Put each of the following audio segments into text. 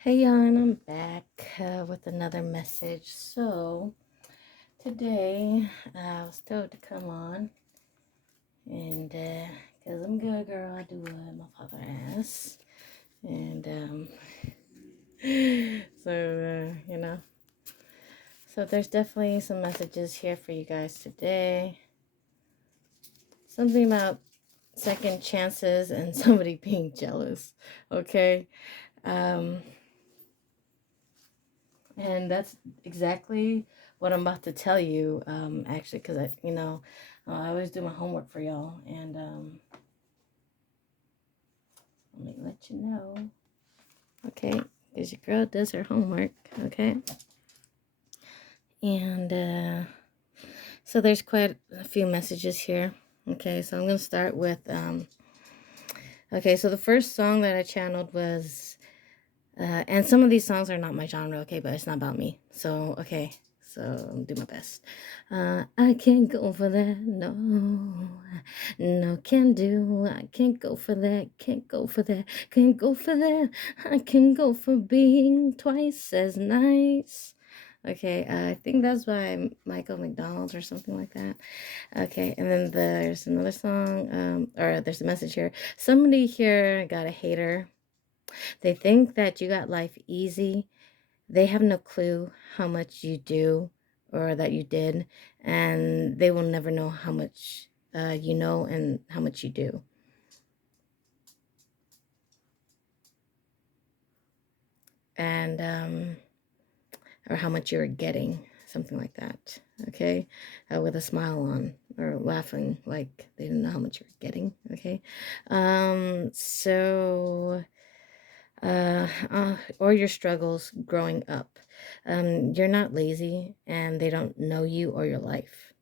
Hey y'all, and I'm back with another message. So today I was told to come on, and because I'm good, girl, I do what my father asks, and so there's definitely some messages here for you guys today. Something about second chances and somebody being jealous. Okay. Um, And that's exactly what I'm about to tell you, actually, because I always do my homework for y'all, and let me let you know. Okay, because your girl does her homework, okay? And so there's quite a few messages here. Okay, so I'm going to start with, okay, so the first song that I channeled was, and some of these songs are not my genre, okay, but it's not about me. So, okay, so I'll do my best. I can't go for that, no, no, can do. I can't go for that, can't go for that, can't go for that. I can go for being twice as nice. Okay, I think that's by Michael McDonald or something like that. Okay, and then there's another song, or there's a message here. Somebody here got a hater. They think that you got life easy. They have no clue how much you do or that you did, and they will never know how much you know and how much you do. And, or how much you're getting, something like that. Okay, with a smile on or laughing like they didn't know how much you're getting. Okay, so or your struggles growing up. You're not lazy and they don't know you or your life.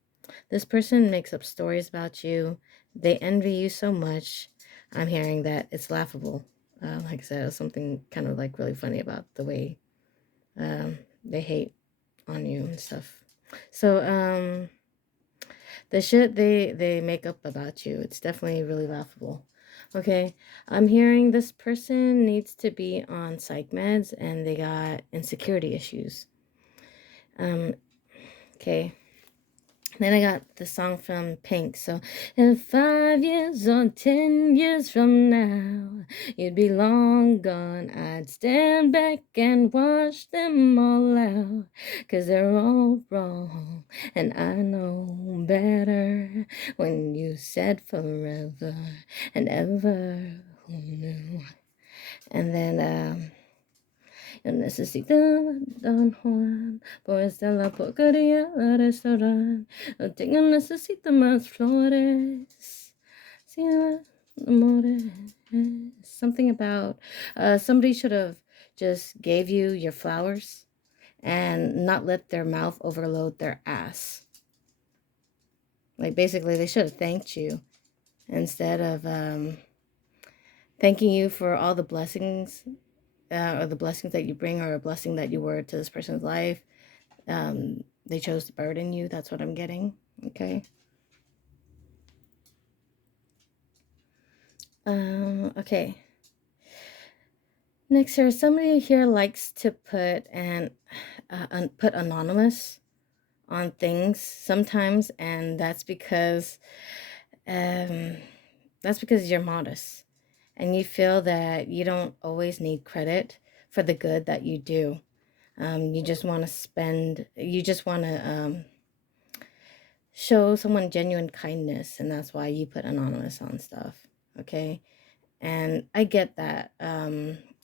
This person makes up stories about you. They envy you so much. I'm hearing that it's laughable. Like I said, it was something kind of like really funny about the way they hate on you and stuff. So the shit they make up about you, it's definitely really laughable. Okay, I'm hearing this person needs to be on psych meds and they got insecurity issues. Um, okay. Then I got the song from Pink. So, in 5 years or 10 years from now, you'd be long gone. I'd stand back and watch them all out. 'Cause they're all wrong. And I know better when you said forever and ever. Who knew? And then, yo necesito Don Juan por estar la porquería del restaurante. No tengo necesito más flores. Sí, amores. Something about somebody should have just gave you your flowers and not let their mouth overload their ass. Like basically, they should have thanked you instead of thanking you for all the blessings or the blessings that you bring or a blessing that you were to this person's life. They chose to burden you. That's what I'm getting. Okay. Okay. Next here, somebody here likes to put put anonymous on things sometimes, and um, that's because you're modest and you feel that you don't always need credit for the good that you do. You just want to you just want to show someone genuine kindness, and that's why you put anonymous on stuff. Okay, and I get that.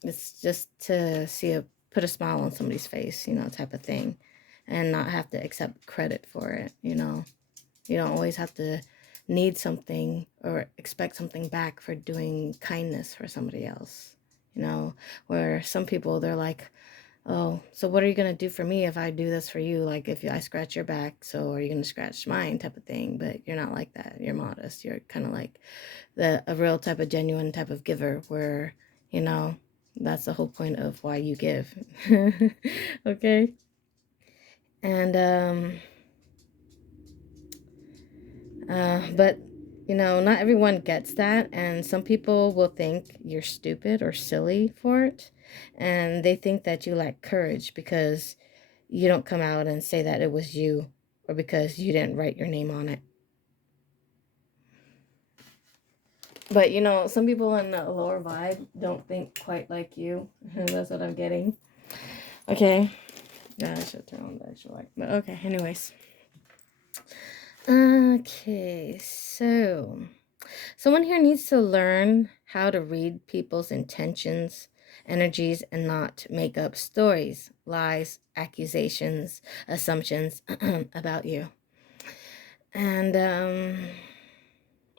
It's just to put a smile on somebody's face, type of thing, and not have to accept credit for it. You don't always have to need something or expect something back for doing kindness for somebody else. Where some people, they're like, oh, so what are you going to do for me if I do this for you? Like if I scratch your back, so are you going to scratch mine, type of thing? But you're not like that. You're modest. You're kind of like a real type of genuine type of giver where, that's the whole point of why you give. Okay. And, but not everyone gets that. And some people will think you're stupid or silly for it. And they think that you lack courage because you don't come out and say that it was you, or because you didn't write your name on it. But you know, some people in the lower vibe don't think quite like you. That's what I'm getting. Okay. Yeah, I should turn on the actual light. But okay, anyways. Okay, so someone here needs to learn how to read people's intentions, energies, and not make up stories, lies, accusations, assumptions about you. And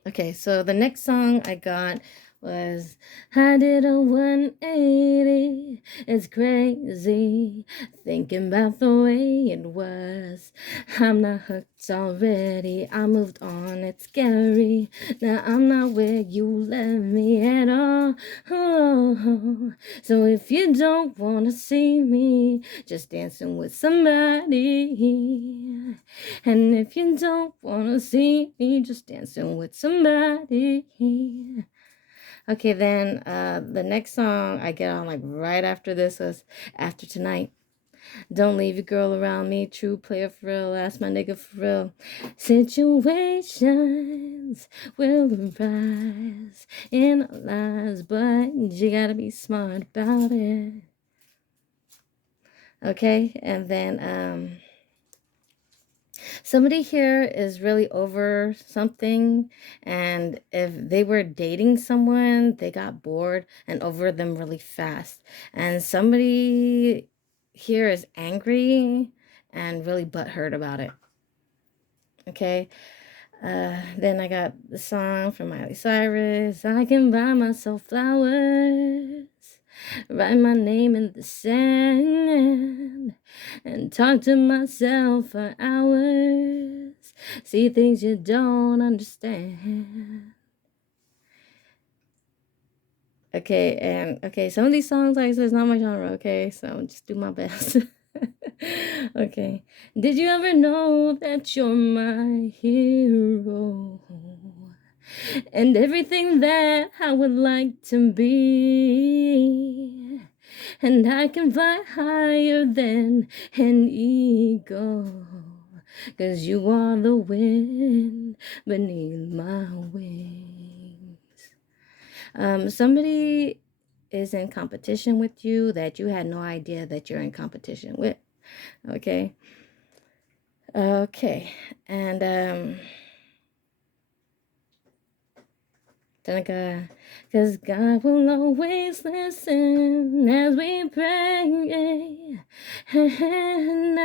okay, so the next song I got was I did a 180. It's crazy thinking about the way it was. I'm not hooked already. I moved on. It's scary. Now I'm not where you left me at all. Oh, so if you don't want to see me just dancing with somebody, and if you don't want to see me just dancing with somebody. Okay, then the next song I get on like right after this was After Tonight. Don't leave your girl around me, true player for real, ask my nigga for real. Situations will arise in our lives, but you gotta be smart about it. Okay, and then somebody here is really over something, and if they were dating someone, they got bored and over them really fast. And somebody here is angry and really butthurt about it. Okay. Then I got the song from Miley Cyrus. I can buy myself flowers, write my name in the sand, and talk to myself for hours. See things you don't understand. Okay, and okay, some of these songs, like I said, it's not my genre, okay? So just do my best. Okay. Did you ever know that you're my hero? And everything that I would like to be. And I can fly higher than an eagle, 'cause you are the wind beneath my wings. Somebody is in competition with you that you had no idea that you're in competition with. Okay. Okay. And cause God will always listen as we pray. And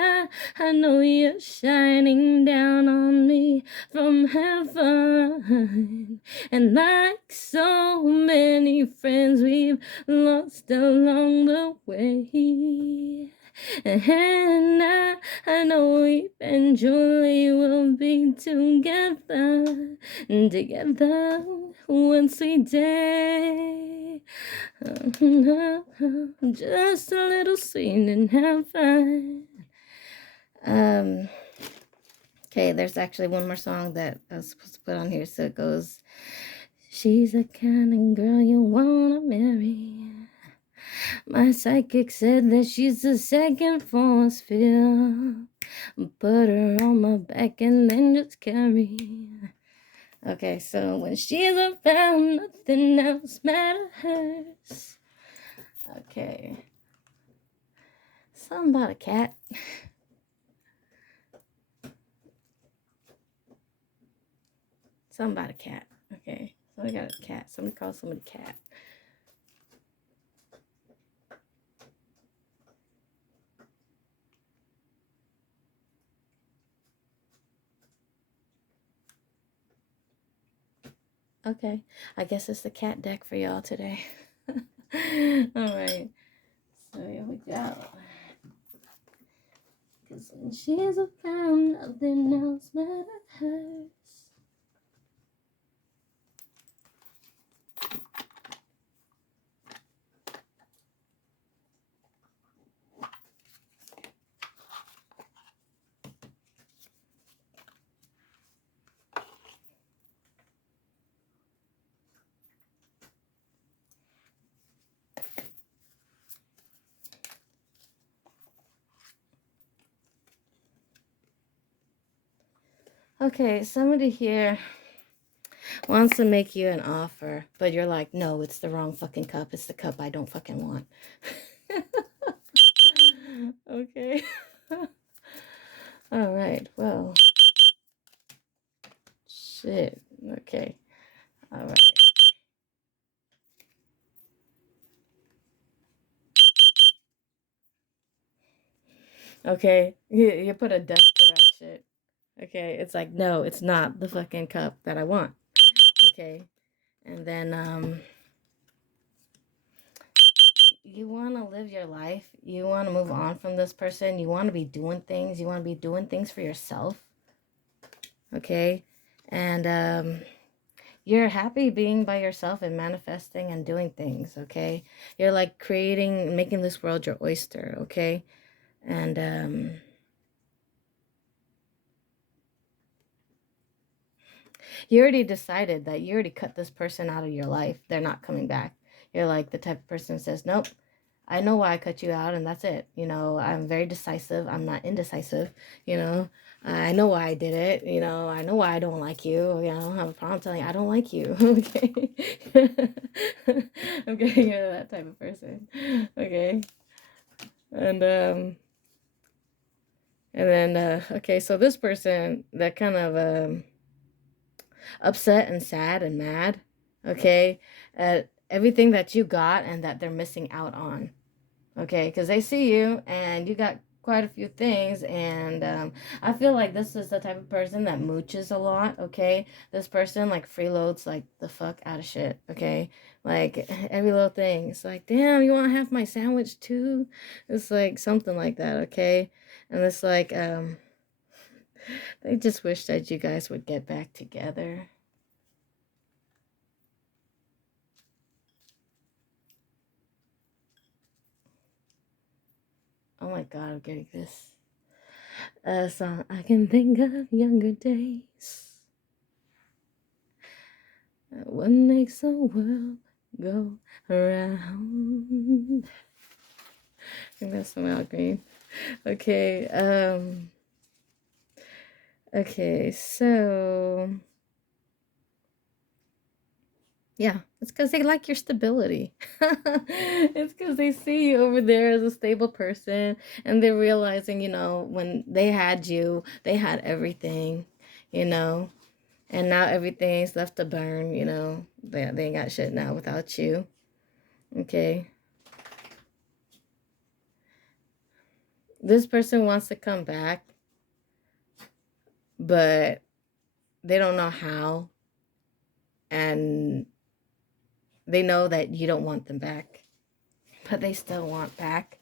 I know you're shining down on me from heaven. And like so many friends we've lost along the way. And I know eventually we'll be together one sweet day. Just a little sweet and have fun. Okay, there's actually one more song that I was supposed to put on here, so it goes, she's the kind of girl you wanna marry. My psychic said that she's the second force field. Put her on my back and then just carry. Okay, so when she's around, nothing else matters. Okay. Something about a cat. Something about a cat. Okay. Somebody got a cat. Somebody called somebody cat. Okay. I guess it's the cat deck for y'all today. Alright. So here we go. Cause when she's around, nothing else matters. Okay, somebody here wants to make you an offer, but you're like, no, it's the wrong fucking cup. It's the cup I don't fucking want. Okay. All right. Well, shit. Okay. All right. Okay. You put a death to that shit. Okay. It's like, no, it's not the fucking cup that I want. Okay. And then, you want to live your life. You want to move on from this person. You want to be doing things. You want to be doing things for yourself. Okay. And, you're happy being by yourself and manifesting and doing things, okay? You're like creating, making this world your oyster, okay? And you already decided that you already cut this person out of your life. They're not coming back. You're like the type of person that says, nope, I know why I cut you out, and that's it. You know, I'm very decisive. I'm not indecisive. You know, I know why I did it. You know, I know why I don't like you. You know, I have a problem telling you I don't like you. Okay. Okay, you're that type of person. Okay. And then okay, so this person that kind of upset and sad and mad, okay, at everything that you got and that they're missing out on. Okay, because they see you and you got quite a few things, and I feel like this is the type of person that mooches a lot. Okay, this person like freeloads like the fuck out of shit. Okay, like every little thing. It's like, damn, you want to have my sandwich too? It's like something like that. Okay, and it's like they just wish that you guys would get back together. Oh my god, I'm getting this. A song I can think of younger days. What makes the world go around? I think that's from Al Green. Okay, okay, so yeah, it's because they like your stability. It's because they see you over there as a stable person, and they're realizing, you know, when they had you, they had everything, you know, and now everything's left to burn, you know. They ain't got shit now without you. Okay. This person wants to come back, but they don't know how, and they know that you don't want them back, but they still want back.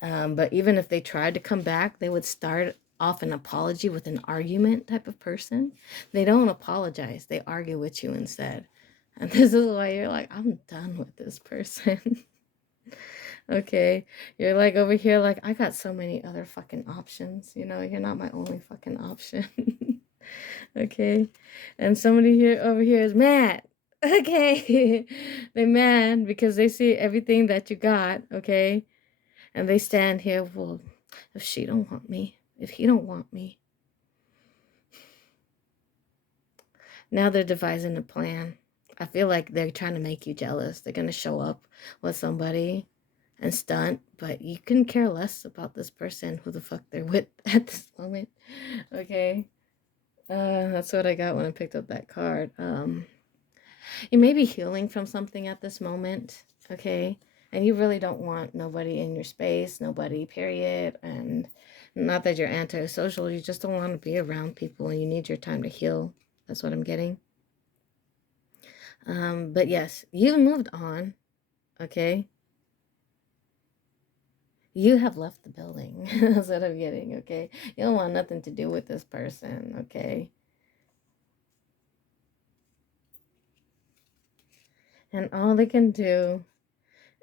But even if they tried to come back, they would start off an apology with an argument type of person. They don't apologize, they argue with you instead. And this is why you're like, I'm done with this person. Okay, you're like over here, like, I got so many other fucking options. You know, you're not my only fucking option. Okay, and somebody here over here is mad. Okay, they're mad because they see everything that you got. Okay, and they stand here. Well, if she don't want me, if he don't want me, now they're devising a plan. I feel like they're trying to make you jealous. They're gonna show up with somebody and stunt, but you can care less about this person, who the fuck they're with at this moment. Okay, that's what I got when I picked up that card. You may be healing from something at this moment, okay? And you really don't want nobody in your space, nobody, period. And not that you're antisocial, you just don't want to be around people and you need your time to heal. That's what I'm getting. But yes, you've moved on, okay? You have left the building. That's what I'm getting, okay? You don't want nothing to do with this person, okay? And all they can do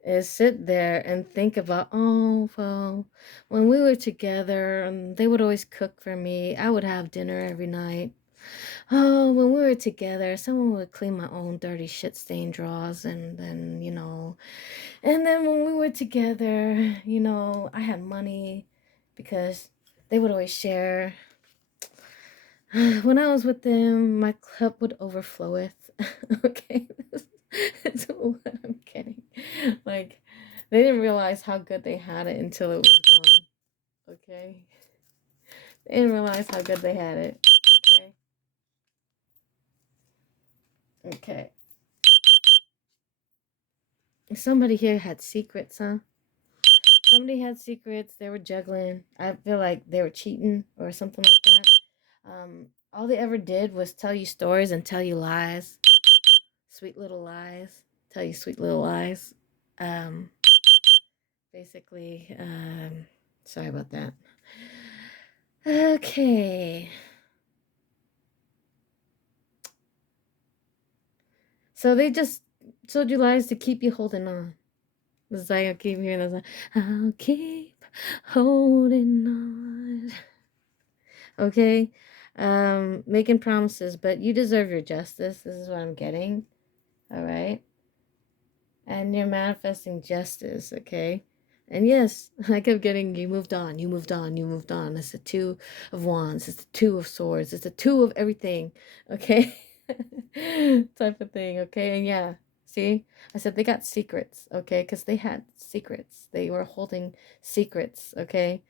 is sit there and think about, oh, well, when we were together, they would always cook for me. I would have dinner every night. Oh, when we were together, someone would clean my own dirty shit stained drawers, and then, you know, and then when we were together, you know, I had money because they would always share. When I was with them, my cup would overfloweth. Okay, that's what I'm getting. Like, they didn't realize how good they had it until it was gone. Okay, they didn't realize how good they had it. Okay, okay. Somebody here had secrets, huh? Somebody had secrets. They were juggling. I feel like they were cheating or something like that. All they ever did was tell you stories and tell you lies. Sweet little lies. Tell you sweet little lies. Um, basically, sorry about that. Okay. So they just told you lies to keep you holding on. It's like I keep hearing this. I'll keep holding on. Okay, making promises, but you deserve your justice. This is what I'm getting. All right, and you're manifesting justice. Okay, and yes, I kept getting you moved on, you moved on, you moved on. It's the two of wands. It's the two of swords. It's the two of everything. Okay, type of thing. Okay, and yeah. See, I said they got secrets, okay? Because they had secrets. They were holding secrets, okay?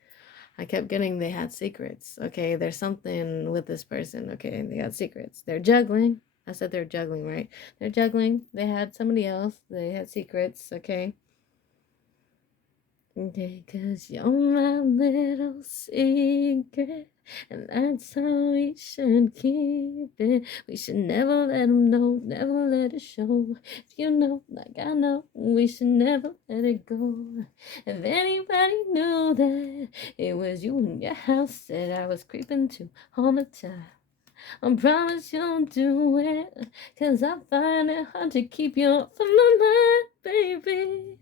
I kept getting they had secrets. Okay, there's something with this person. Okay, they got secrets. They're juggling. I said they're juggling, right? They're juggling. They had somebody else. They had secrets. Okay. Okay, cause you're my little secret, and that's how we should keep it. We should never let them know, never let it show. If you know, like I know, we should never let it go. If anybody knew that it was you in your house that I was creeping to all the time, I promise you'll do it, cause I find it hard to keep you off of my mind, baby.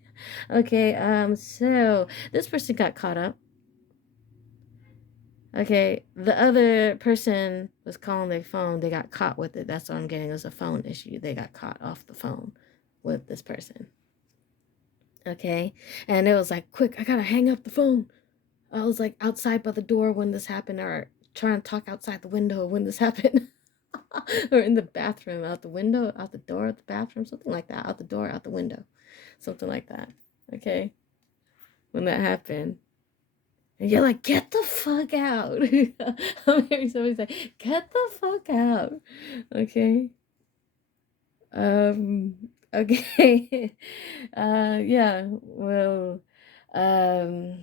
Okay, so this person got caught up. Okay, the other person was calling their phone. They got caught with it. That's what I'm getting. It was a phone issue. They got caught off the phone with this person. Okay, and it was like, quick, I gotta hang up the phone. I was like outside by the door when this happened, or trying to talk outside the window when this happened. Or in the bathroom, out the window, out the door, out the bathroom, something like that. Out the door, out the window, something like that. Okay, when that happened. And you're like, get the fuck out. I'm hearing somebody say, get the fuck out. Okay. Um, okay. Yeah, well, um,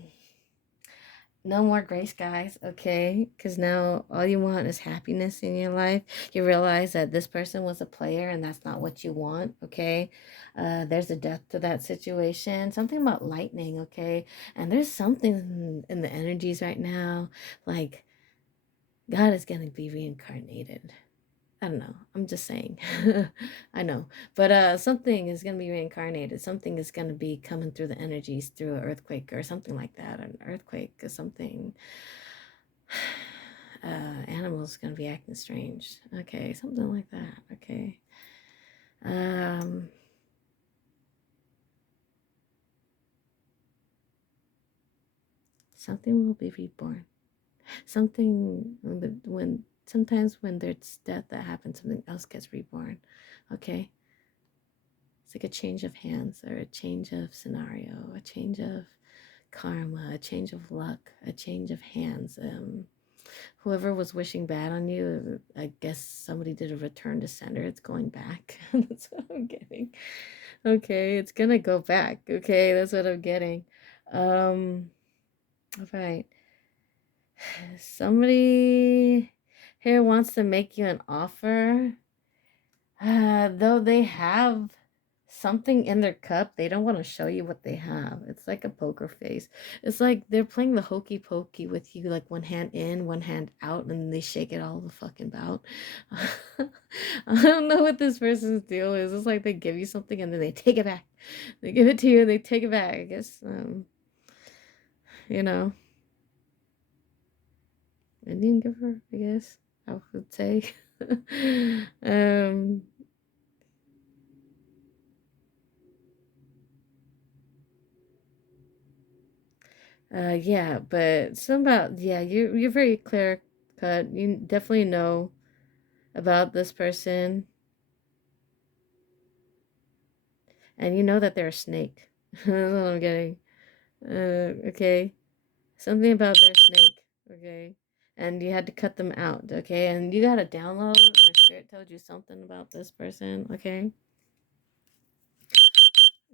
no more gray skies, okay? Because now all you want is happiness in your life. You realize that this person was a player and that's not what you want, okay? There's a death to that situation. Something about lightning, okay? And there's something in the energies right now, like God is going to be reincarnated. I don't know. I'm just saying. I know. But something is going to be reincarnated. Something is going to be coming through the energies through an earthquake or something like that. An earthquake or something. Animals going to be acting strange. Okay, something like that. Okay. Um, something will be reborn. Something when sometimes when there's death that happens, something else gets reborn. Okay. It's like a change of hands or a change of scenario, a change of karma, a change of luck, a change of hands. Whoever was wishing bad on you, I guess somebody did a return to sender. It's going back. That's what I'm getting. Okay, it's gonna go back. Okay, that's what I'm getting. All right. Somebody here wants to make you an offer. Though they have something in their cup, they don't want to show you what they have. It's like a poker face. It's like they're playing the hokey pokey with you, like one hand in, one hand out, and they shake it all the fucking bout. I don't know what this person's deal is. It's like they give you something and then they take it back. They give it to you and they take it back. I guess, you know, Indian giver, I guess I would say. um, yeah, but some about yeah, you're very clear cut. You definitely know about this person, and you know that they're a snake. That's what I'm getting. Okay. Something about their snake. Okay. And you had to cut them out. Okay. And you got a download, or spirit told you something about this person. Okay.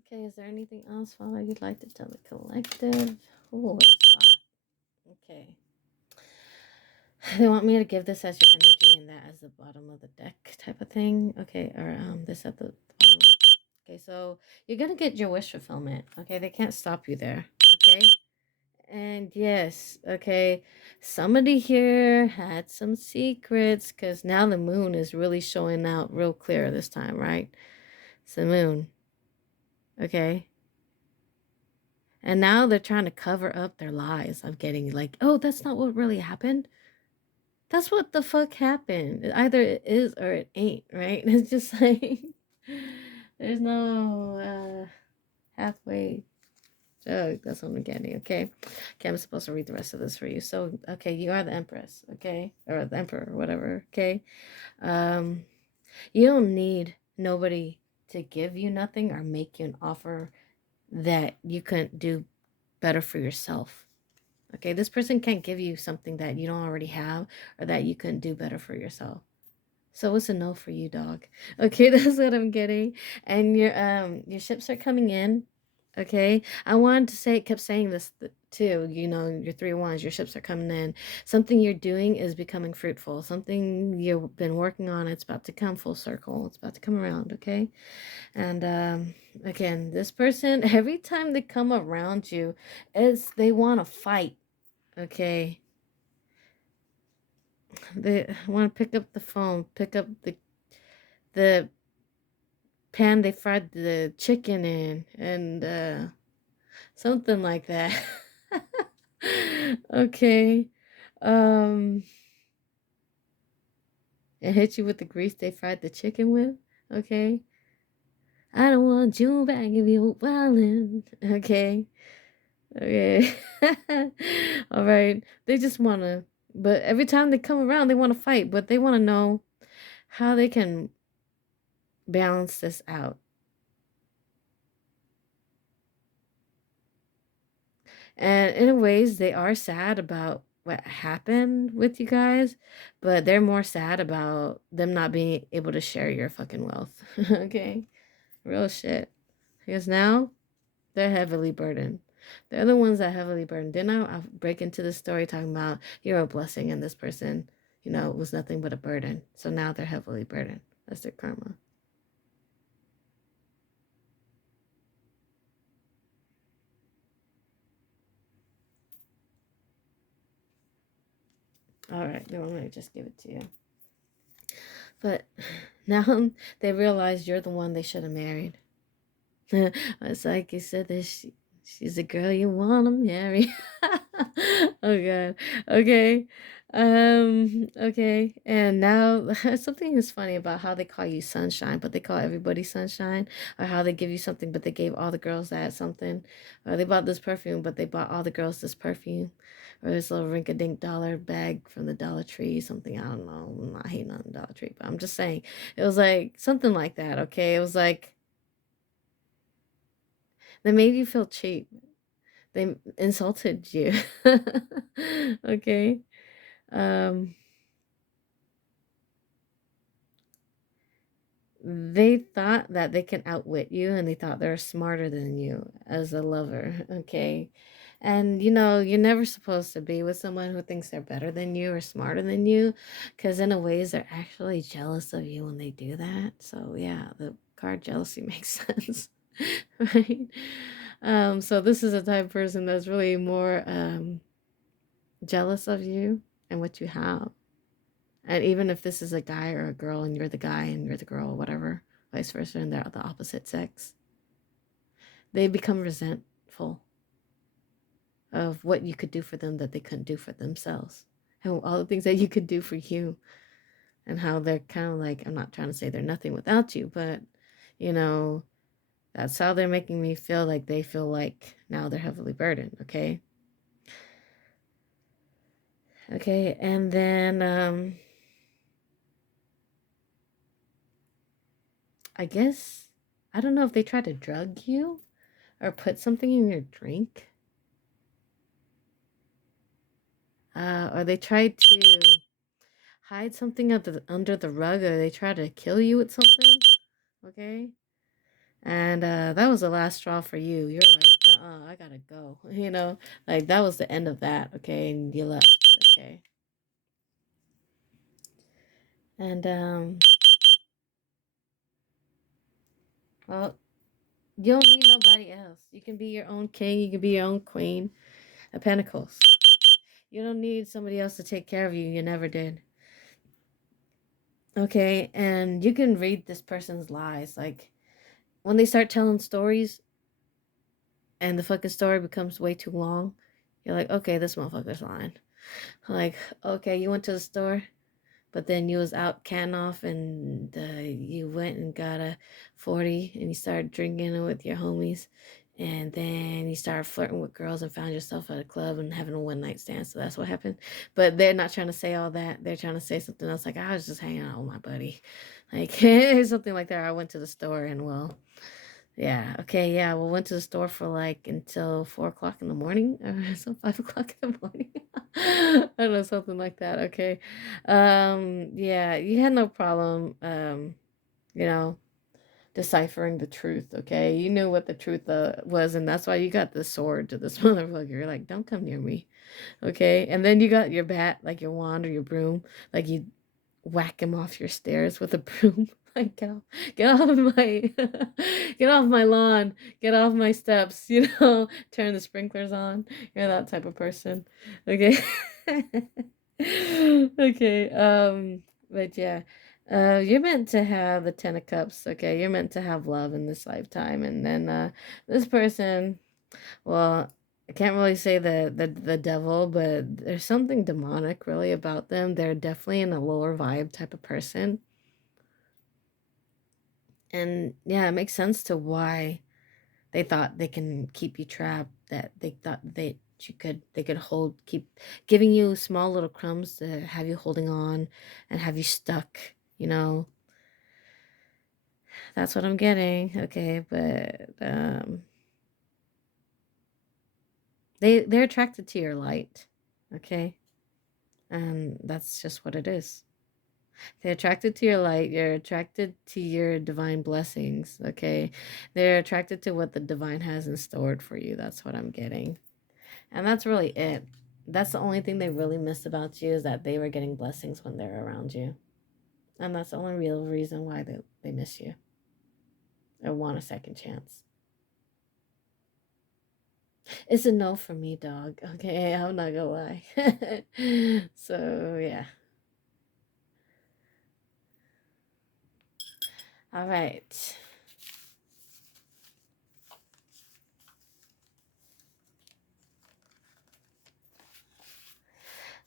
Okay. Is there anything else, Father, you'd like to tell the collective? Oh, that's a lot. Okay. They want me to give this as your energy and that as the bottom of the deck type of thing. Okay. Or this at the bottom. Okay. So you're going to get your wish fulfillment. Okay. They can't stop you there. Okay. And yes, okay, somebody here had some secrets because now the moon is really showing out real clear this time, right? It's the moon, okay? And now they're trying to cover up their lies of getting like, oh, that's not what really happened. That's what the fuck happened. Either it is or it ain't, right? It's just like, there's no halfway. Oh, that's what I'm getting. Okay. Okay, I'm supposed to read the rest of this for you. So, okay, you are the Empress, okay? Or the Emperor, or whatever, okay? Um, you don't need nobody to give you nothing or make you an offer that you couldn't do better for yourself. Okay, this person can't give you something that you don't already have or that you couldn't do better for yourself. So it's a no for you, dog. Okay, that's what I'm getting. And your ships are coming in. Okay. I wanted to say, kept saying this too, you know, your 3 wands, your ships are coming in. Something you're doing is becoming fruitful. Something you've been working on, it's about to come full circle. It's about to come around, okay? And again, this person, every time they come around you, is they want to fight, okay? They want to pick up the phone, pick up the pan they fried the chicken in, and something like that. Okay. Um, and hit you with the grease they fried the chicken with. Okay. I don't want you back if you're wildin'. Okay. Okay. All right. They just want to, but every time they come around, they want to fight, but they want to know how they can balance this out. And in ways, they are sad about what happened with you guys, but they're more sad about them not being able to share your fucking wealth. Okay? Real shit. Because now they're heavily burdened. They're the ones that heavily burdened. Didn't I break into the story talking about you're a blessing and this person, you know, was nothing but a burden. So now they're heavily burdened. That's their karma. All right, they want me to just give it to you. But now they realize you're the one they should have married. It's like you said that she's the girl you want to marry. Oh god. Okay. Okay. And now something is funny about how they call you sunshine, but they call everybody sunshine, or how they give you something, but they gave all the girls that something, or they bought this perfume, but they bought all the girls this perfume, or this little rink-a-dink dollar bag from the Dollar Tree, something. I don't know. I'm not hating on the Dollar Tree, but I'm just saying it was like something like that. Okay, it was like they made you feel cheap. They insulted you. Okay. Um, they thought that they can outwit you and they thought they're smarter than you as a lover. Okay. And you know, you're never supposed to be with someone who thinks they're better than you or smarter than you, because in a ways they're actually jealous of you when they do that. So yeah, the card jealousy makes sense. Right? So this is a type of person that's really more jealous of you and what you have. And even if this is a guy or a girl and you're the guy and you're the girl, whatever, vice versa, and they're the opposite sex, they become resentful of what you could do for them that they couldn't do for themselves. And all the things that you could do for you, and how they're kind of like, I'm not trying to say they're nothing without you, but you know, that's how they're making me feel. Like they feel like now they're heavily burdened. Okay. Okay, and then I guess I don't know if they tried to drug you or put something in your drink. Or they tried to hide something under the rug, or they tried to kill you with something. Okay. And that was the last straw for you. You're like, I gotta go. You know, like that was the end of that. Okay, and you left. Okay. And well, you don't need nobody else. You can be your own king. You can be your own queen of pentacles. You don't need somebody else to take care of you. You never did. Okay, and you can read this person's lies. Like when they start telling stories and the fucking story becomes way too long, you're like, okay, this motherfucker's lying. Like, okay, you went to the store, but then you was out canning off, and you went and got a 40, and you started drinking it with your homies, and then you started flirting with girls and found yourself at a club and having a one night stand. So that's what happened. But they're not trying to say all that. They're trying to say something else, like I was just hanging out with my buddy, like something like that. I went to the store and well. Yeah. Okay. Yeah. We went to the store for like until 4 o'clock in the morning, or so 5 o'clock in the morning. I don't know, something like that. Okay. Yeah. You had no problem. You know, deciphering the truth. Okay. You knew what the truth was, and that's why you got the sword to this motherfucker. You're like, don't come near me. Okay. And then you got your bat, like your wand or your broom, like you whack him off your stairs with a broom. Like get off my, get off my lawn, get off my steps. You know, turn the sprinklers on. You're that type of person. Okay. Okay. But yeah. You're meant to have the 10 of Cups. Okay, you're meant to have love in this lifetime, and then this person, well, I can't really say the devil, but there's something demonic really about them. They're definitely in a lower vibe type of person. And yeah, it makes sense to why they thought they can keep you trapped, that they thought they could hold keep giving you small little crumbs to have you holding on and have you stuck, you know. That's what I'm getting. Okay, but they're attracted to your light. Okay? And that's just what it is. They're attracted to your light. You're attracted to your divine blessings. Okay. They're attracted to what the divine has in store for you. That's what I'm getting. And that's really it. That's the only thing they really miss about you, is that they were getting blessings when they're around you. And that's the only real reason why they miss you or want a second chance. It's a no for me, dog. Okay. I'm not gonna lie. So, yeah. All right.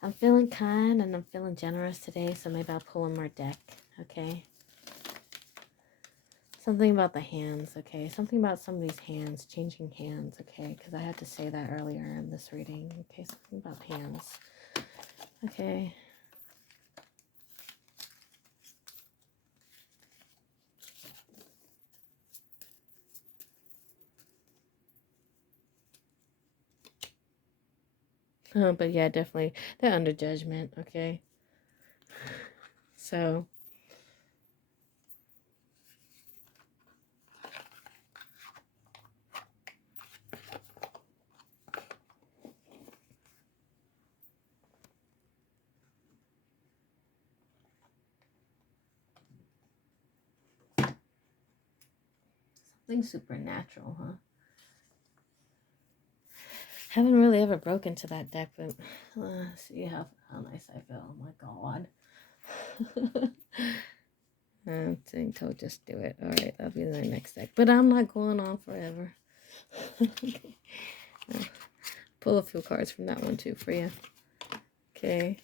I'm feeling kind and I'm feeling generous today, so maybe I'll pull one more deck, okay? Something about the hands, okay? Something about somebody's hands, changing hands, okay? Because I had to say that earlier in this reading, okay? Something about hands, okay? But yeah, definitely, they're under judgment, okay? So, something supernatural, huh? Haven't really ever broken to that deck, but see how nice I feel. Oh my god. I'm saying, told just do it. All right, that'll be the next deck. But I'm not going on forever. Okay. Pull a few cards from that one too for you. Okay.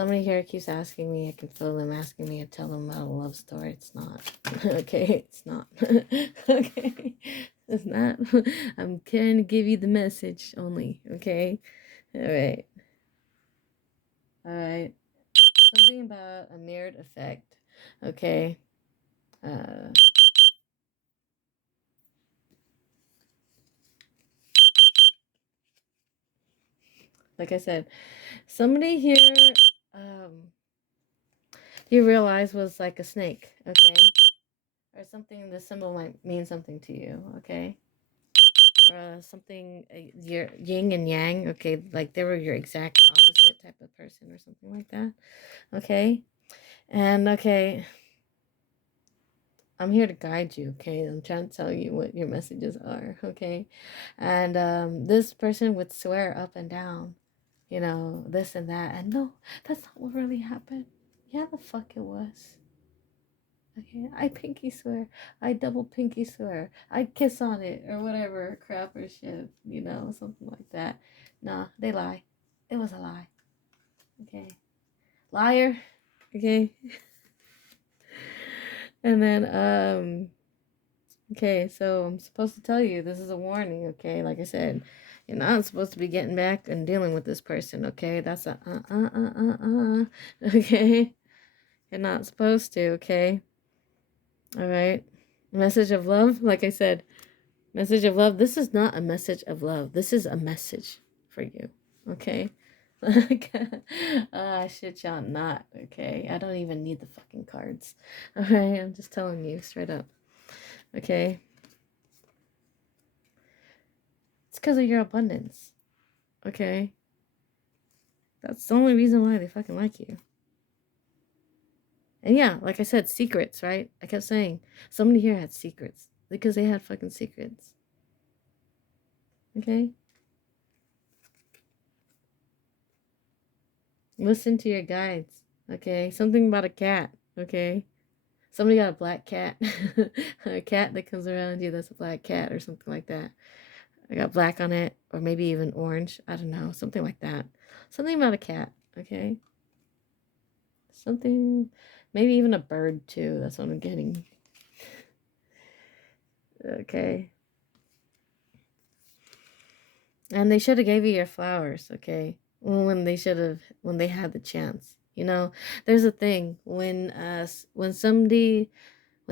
Somebody here keeps asking me, I can feel them asking me to tell them about a love story. It's not. Okay, it's not. Okay, it's not. I'm trying to give you the message only. Okay, all right, all right. Something about a mirrored effect. Okay. Uh, like I said, somebody here, um, you realize was like a snake. Okay, or something. The symbol might mean something to you. Okay. Or something, your yin and yang, okay, like they were your exact opposite type of person or something like that, okay, and okay, I'm here to guide you, okay, I'm trying to tell you what your messages are, okay, and this person would swear up and down, this and that, and no, that's not what really happened. Yeah, the fuck it was. Okay, I pinky swear. I double pinky swear. I kiss on it or whatever crap or shit, something like that. Nah, they lie. It was a lie. Okay. Liar. Okay. And then okay, so I'm supposed to tell you this is a warning, okay? Like I said, you're not supposed to be getting back and dealing with this person, okay? That's a okay? You're not supposed to, okay? All right. Message of love, like I said, message of love. This is not a message of love. This is a message for you. Okay? Shit, y'all not. Okay? I don't even need the fucking cards. Alright? I'm just telling you straight up. Okay? It's because of your abundance. Okay? That's the only reason why they fucking like you. And yeah, like I said, secrets, right? I kept saying, somebody here had secrets. Because they had fucking secrets. Okay? Listen to your guides, okay? Something about a cat, okay? Somebody got a black cat. A cat that comes around you that's a black cat or something like that. I got black on it, or maybe even orange. I don't know, something like that. Something about a cat, okay? Something, maybe even a bird too. That's what I'm getting. Okay. And they should have gave you your flowers, okay? When they had the chance. There's a thing when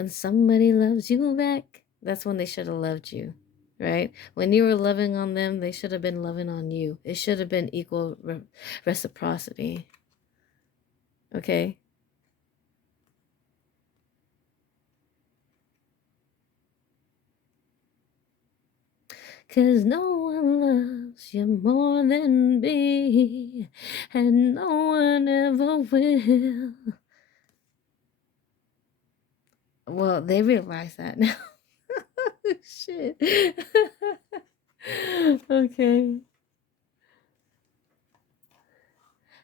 somebody loves you back, that's when they should have loved you, right? When you were loving on them, they should have been loving on you. It should have been equal reciprocity, okay? Cause no one loves you more than me, and no one ever will. Well, they realize that now. Shit. Okay.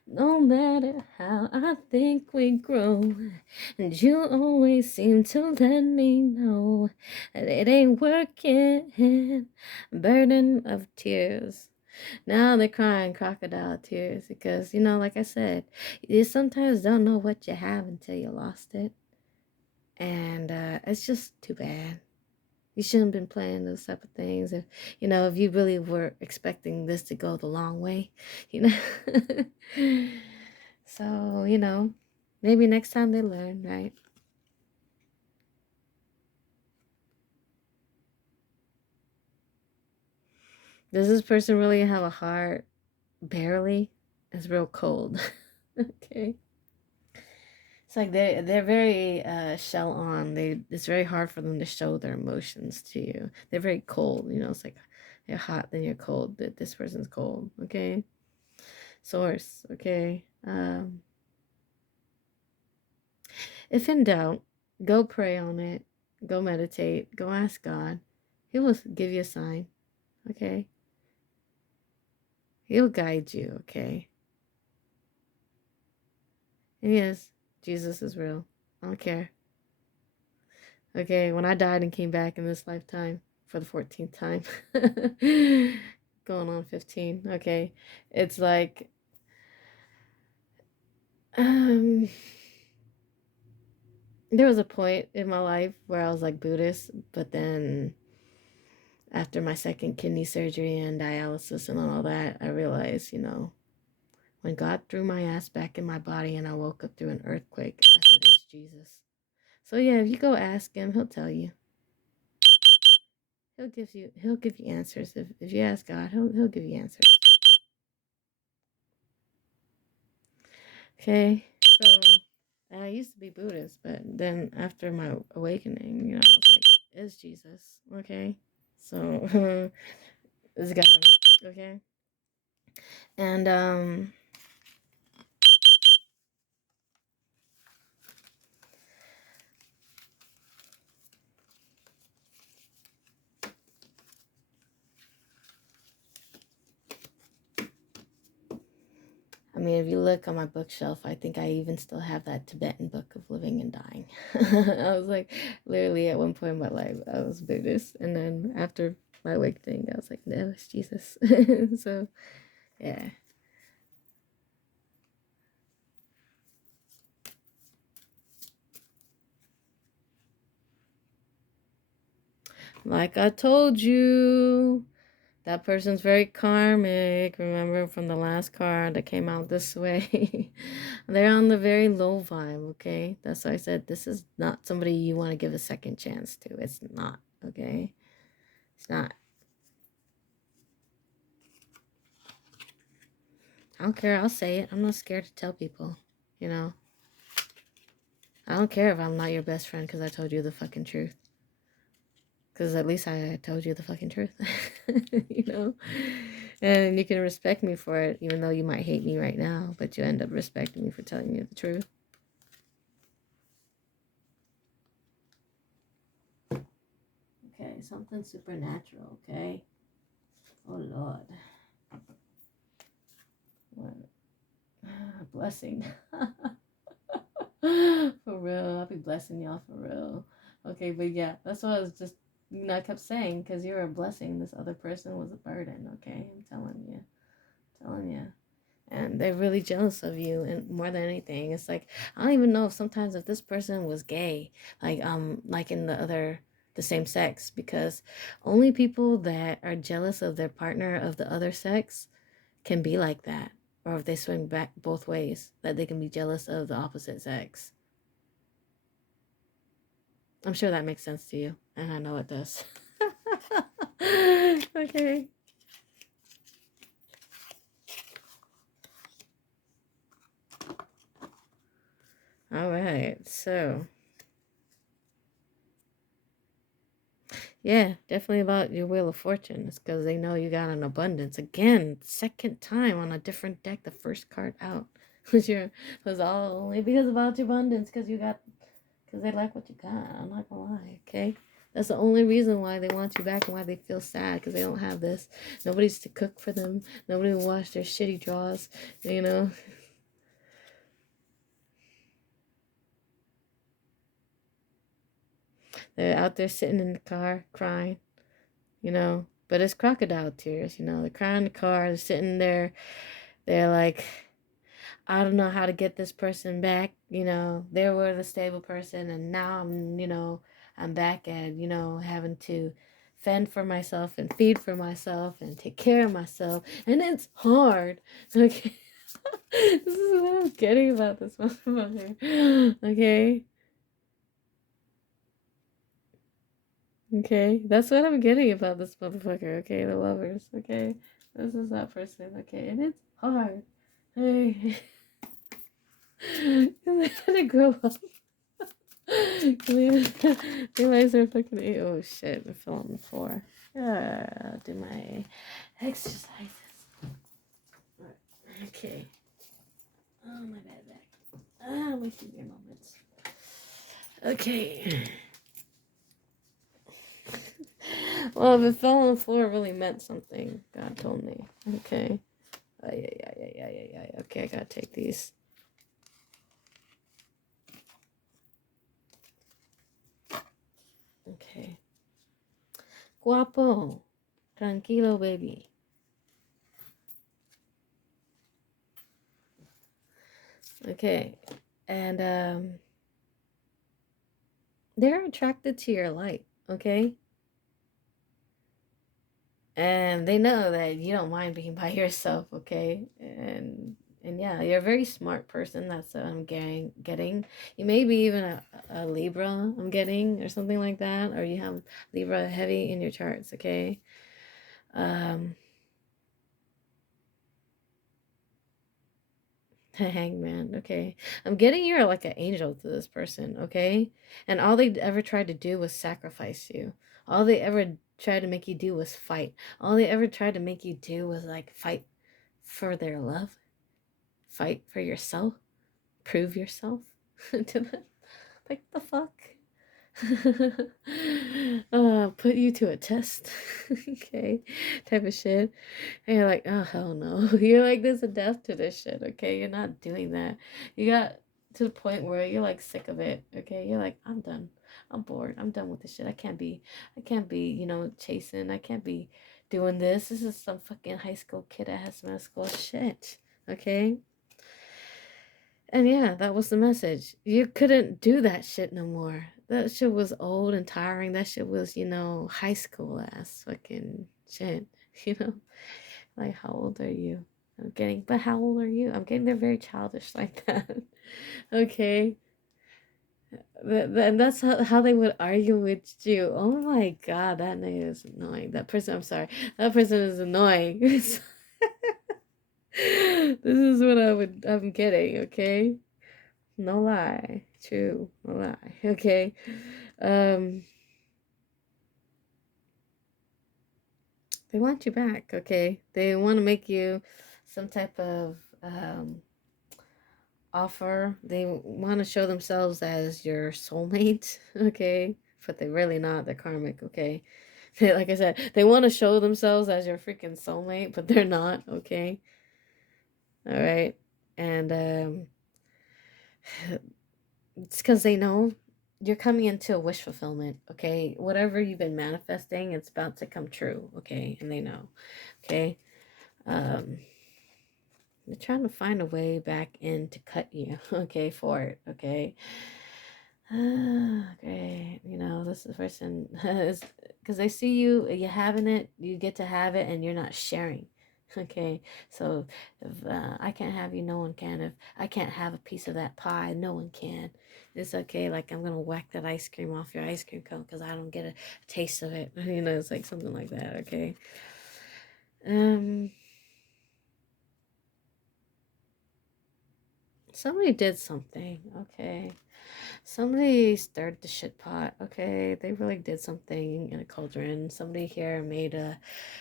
No matter how I think we grow, and you always seem to let me know that it ain't working. Burden of tears. Now they're crying crocodile tears because, like I said, you sometimes don't know what you have until you lost it. And it's just too bad. You shouldn't have been playing those type of things. If you really were expecting this to go the long way, you know. So, maybe next time they learn, right? Does this person really have a heart? Barely. It's real cold. Okay. It's like they're very shell on. It's very hard for them to show their emotions to you. They're very cold, it's like you're hot, then you're cold. This person's cold, okay? Source, okay? If in doubt, go pray on it. Go meditate. Go ask God. He will give you a sign, okay? He'll guide you, okay? And yes, Jesus is real. I don't care. Okay, when I died and came back in this lifetime for the 14th time, going on 15, okay? It's like Um, there was a point in my life where I was like Buddhist, but then after my second kidney surgery and dialysis and all that, I realized, when God threw my ass back in my body and I woke up through an earthquake, I said, it's Jesus. So yeah, if you go ask him, he'll tell you. He'll give you answers. If you ask God, he'll give you answers. Okay. So I used to be Buddhist, but then after my awakening, I was like, it's Jesus. Okay. So it's God. Okay. And I mean, if you look on my bookshelf, I think I even still have that Tibetan book of living and dying. I was like, literally at one point in my life, I was Buddhist. And then after my awakening, I was like, no, it's Jesus. So, yeah. Like I told you, that person's very karmic. Remember from the last card that came out this way? They're on the very low vibe, okay? That's why I said this is not somebody you want to give a second chance to. It's not, okay? It's not. I don't care. I'll say it. I'm not scared to tell people, you know? I don't care if I'm not your best friend because I told you the fucking truth. Because at least I told you the fucking truth, you know? And you can respect me for it, even though you might hate me right now, but you end up respecting me for telling you the truth. Okay, something supernatural, okay? Oh, Lord. What? Blessing. For real. I'll be blessing y'all for real. Okay, but yeah, that's what I was just, I kept saying, because you're a blessing. This other person was a burden, okay? I'm telling you. Telling you. And they're really jealous of you, and more than anything, it's like, I don't even know if sometimes if this person was gay, like in the same sex, because only people that are jealous of their partner of the other sex can be like that, or if they swing back both ways, that they can be jealous of the opposite sex. I'm sure that makes sense to you, and I know it does. Okay. All right, so yeah, definitely about your Wheel of Fortune. It's because they know you got an abundance. Again, second time on a different deck, the first card out was all only because about your abundance, because they like what you got. I'm not gonna lie, okay? That's the only reason why they want you back and why they feel sad, because they don't have this. Nobody's to cook for them. Nobody will wash their shitty drawers, you know? They're out there sitting in the car crying, you know? But it's crocodile tears, you know? They're crying in the car, they're sitting there. They're like, I don't know how to get this person back. They were the stable person, and now I'm back at, having to fend for myself and feed for myself and take care of myself. And it's hard. Okay. This is what I'm getting about this motherfucker. Okay. Okay. That's what I'm getting about this motherfucker. Okay. The lovers. Okay. This is that person. Okay. And it's hard. Hey. Because I gotta grow up. Realize they're fucking. Oh shit! I fell on the floor. Do my exercises. Okay. Oh, my bad back. Wait a few moments. Okay. Well, if it fell on the floor, it really meant something. God told me. Okay. Okay, I gotta take these. Okay. Guapo. Tranquilo, baby. Okay. And they're attracted to your light, okay? And they know that you don't mind being by yourself, okay? And yeah, you're a very smart person. That's what I'm getting. You may be even a Libra, I'm getting, or something like that, or you have Libra heavy in your charts, okay? Um, Hangman, okay? I'm getting you're like an angel to this person, okay? And all they ever tried to do was sacrifice you. All they ever tried to make you do was fight. All they ever tried to make you do was like fight for their love, fight for yourself, prove yourself to them. Like the fuck? Put you to a test, okay, type of shit. And you're like, oh hell no. You're like, there's a death to this shit, okay? You're not doing that. You got to the point where you're like sick of it, okay? You're like, I'm done. I'm bored. I'm done with this shit. I can't be, chasing. I can't be doing this. This is some fucking high school kid ass middle school shit. Okay? And yeah, that was the message. You couldn't do that shit no more. That shit was old and tiring. That shit was, high school ass fucking shit. You know? Like, how old are you? But how old are you? I'm getting they're very childish like that. Okay. And that's how they would argue with you. Oh my god, that nigga is annoying. That person, I'm sorry. That person is annoying. This is what I'm getting, okay? No lie. True. No lie. Okay. Um, they want you back, okay? They want to make you some type of offer. They want to show themselves as your soulmate, okay? But they're really not. They're karmic, okay? Like I said, they want to show themselves as your freaking soulmate, but they're not, okay? All right. And it's because they know you're coming into a wish fulfillment, okay? Whatever you've been manifesting, it's about to come true, okay? And they know, okay? Um, they're trying to find a way back in to cut you, okay, for it, okay? Great. This person is because they see you having it, you get to have it, and you're not sharing. Okay, so if I can't have you, no one can. If I can't have a piece of that pie, no one can. It's okay. Like I'm gonna whack that ice cream off your ice cream cone because I don't get a taste of it. It's like something like that. Okay. Um, somebody did something. Okay. Somebody stirred the shit pot, okay? They really did something in a cauldron. Somebody here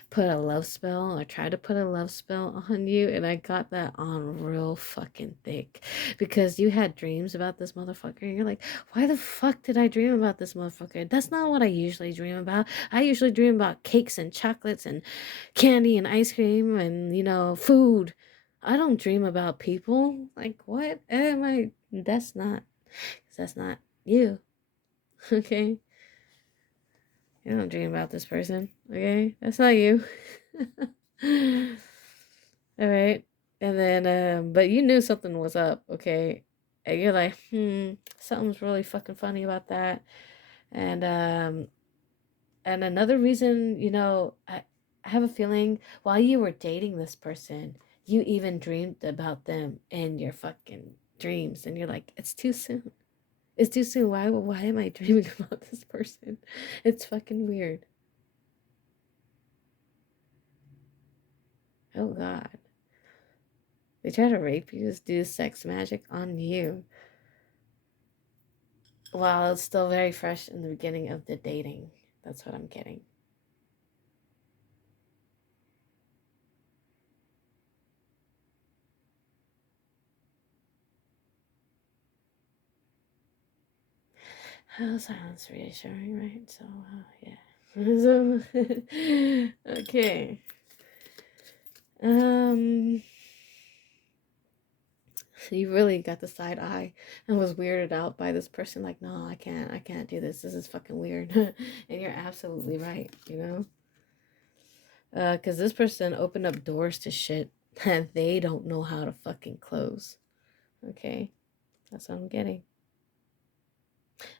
put a love spell or tried to put a love spell on you, and I got that on real fucking thick because you had dreams about this motherfucker, and you're like, why the fuck did I dream about this motherfucker? That's not what I usually dream about. I usually dream about cakes and chocolates and candy and ice cream and, food. I don't dream about people. Like, what am I? That's not. 'Cause that's not you. Okay? You don't dream about this person. Okay? That's not you. Alright. And then, but you knew something was up, okay? And you're like, something's really fucking funny about that. And another reason, I have a feeling while you were dating this person, you even dreamed about them in your fucking dreams. And you're like, it's too soon. It's too soon. Why am I dreaming about this person? It's fucking weird. Oh god. They try to rape you, do sex magic on you. While it's still very fresh in the beginning of the dating. That's what I'm getting. Oh, silence reassuring, right? So, yeah. So, okay. You really got the side eye and was weirded out by this person. Like, no, I can't do this. This is fucking weird. And you're absolutely right. Because this person opened up doors to shit that they don't know how to fucking close. Okay, that's what I'm getting.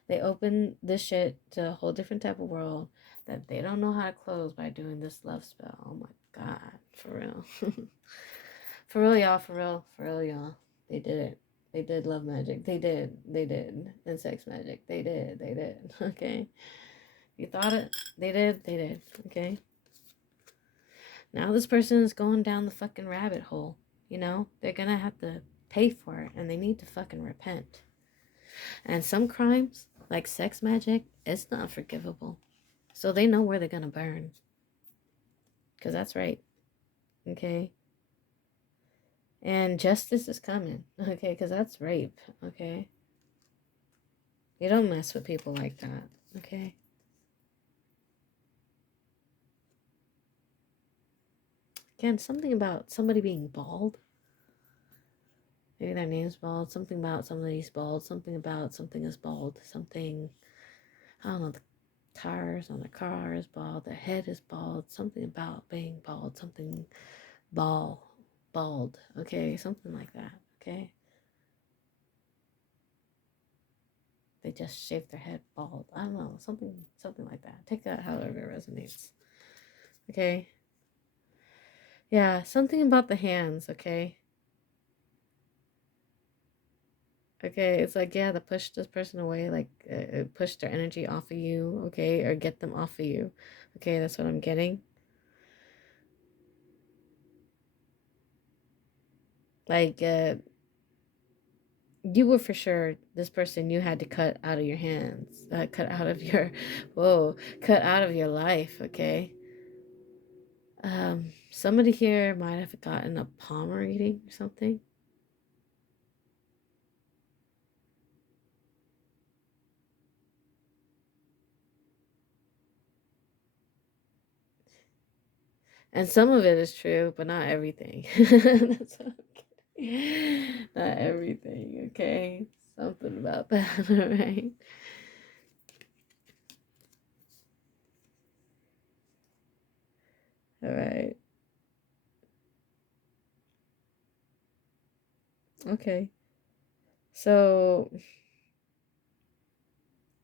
They open this shit to a whole different type of world that they don't know how to close by doing this love spell. Oh my god, for real. For real, y'all, for real, y'all. They did it. They did love magic. They did. And sex magic. They did. Okay. You thought it? They did. Okay. Now this person is going down the fucking rabbit hole. You know? They're gonna have to pay for it and they need to fucking repent. And some crimes, like sex magic, it's not forgivable. So they know where they're gonna burn. Because that's right. Okay? And justice is coming. Okay? Because that's rape. Okay? You don't mess with people like that. Okay? Again, something about somebody being bald. Maybe their name's bald. Something about somebody's bald. Something about something is bald. Something, I don't know, the tires on the car is bald. The head is bald. Something about being bald. Something bald. Okay? Something like that. Okay? They just shave their head bald. I don't know. Something like that. Take that however it resonates. Okay? Yeah, something about the hands, okay? Okay, it's like, yeah, to push this person away, like push their energy off of you, okay, or get them off of you. Okay, that's what I'm getting. Like, you were for sure this person you had to cut out of your hands, cut out of your, whoa, cut out of your life, okay? Somebody here might have gotten a palm reading or something. And some of it is true, but not everything. That's okay. Not everything, okay? Something about that, all right? All right. Okay. So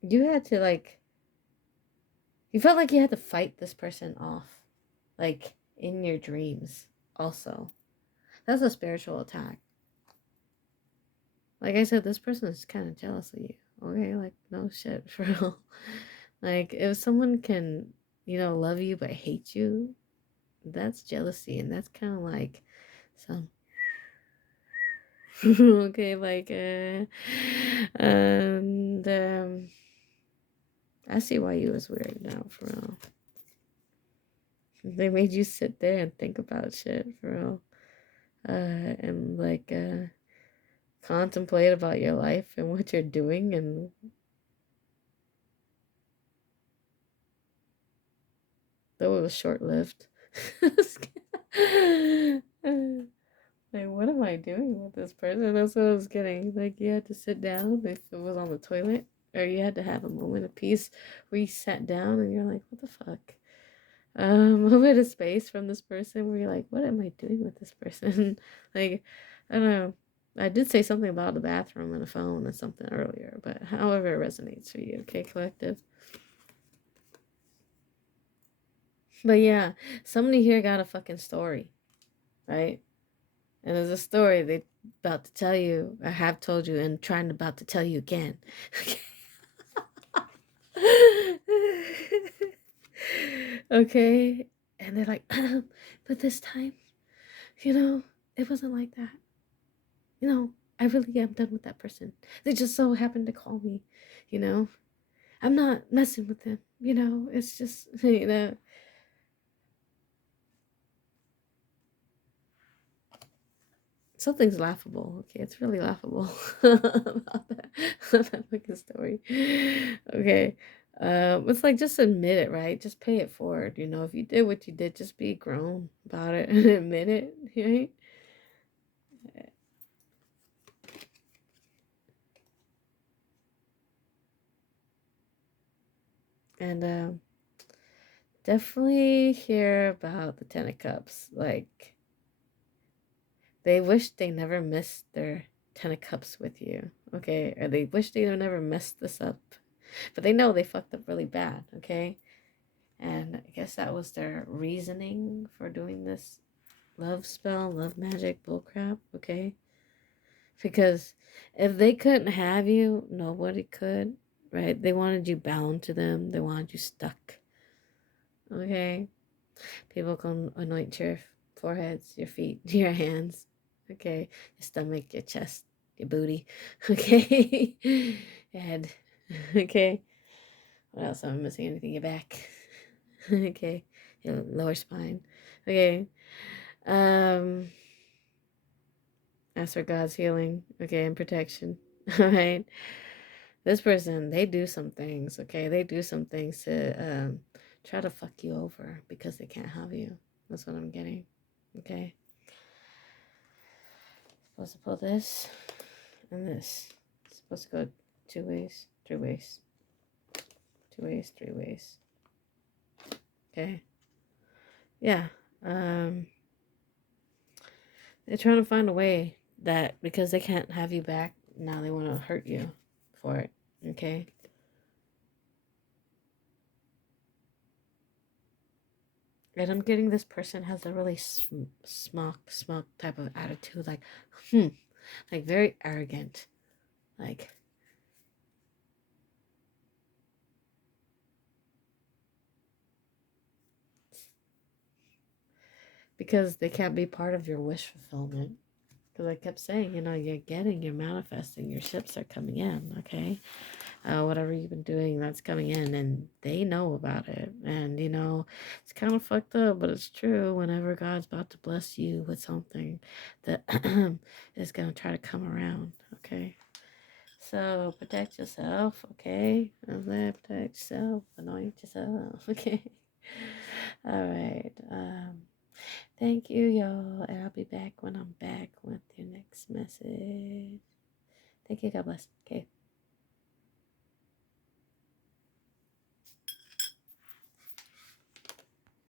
you had to you felt like you had to fight this person off, like in your dreams also. That's a spiritual attack. Like I said, this person is kind of jealous of you. Okay, like no shit for real. Like if someone can, love you but hate you, that's jealousy, and that's kind of like some okay, like and I see why you was weird now for real. They made you sit there and think about shit for real, and contemplate about your life and what you're doing, and though it was short lived. Like, what am I doing with this person? That's what I was getting. Like, you had to sit down if it was on the toilet, or you had to have a moment of peace where you sat down and you're like, what the fuck? Moment of space from this person where you're like, what am I doing with this person? Like, I don't know. I did say something about the bathroom and the phone and something earlier, but however it resonates for you, okay, collective? But yeah, somebody here got a fucking story, right? And there's a story they about to tell you, or have told you, and trying about to tell you again. Okay? And they're like, but this time, it wasn't like that. I really am done with that person. They just so happened to call me, you know? I'm not messing with them, It's just, something's laughable. Okay, it's really laughable about that fucking story. Okay. It's like just admit it, right? Just pay it forward. If you did what you did, just be grown about it and admit it, right? And definitely hear about the 10 of Cups. Like they wish they never missed their Ten of Cups with you, okay? Or they wish they never messed this up. But they know they fucked up really bad, okay? And I guess that was their reasoning for doing this love spell, love magic bullcrap, okay? Because if they couldn't have you, nobody could, right? They wanted you bound to them, they wanted you stuck, okay? People can anoint your foreheads, your feet, your hands, okay? Your stomach, your chest, your booty, okay? Your head, okay? What else am I missing? Anything? Your back, okay? Your lower spine, okay? Um, ask for God's healing, okay, and protection, all right? This person, they do some things, okay? They do some things to try to fuck you over because they can't have you. That's what I'm getting, okay? Supposed to pull this and this. It's supposed to go 2 ways, 3 ways. 2 ways, 3 ways. Okay. Yeah. They're trying to find a way that because they can't have you back, now they want to hurt you for it. Okay. And I'm getting this person has a really smug type of attitude, like, like very arrogant, like, because they can't be part of your wish fulfillment. Because I kept saying, you're manifesting, your ships are coming in, okay? Whatever you've been doing, that's coming in, and they know about it. And, it's kind of fucked up, but it's true. Whenever God's about to bless you with something that is going to try to come around, okay? So protect yourself, okay? Protect yourself, anoint yourself, okay? All right. Thank you, y'all. And I'll be back when I'm back with your next message. Thank you. God bless. Okay.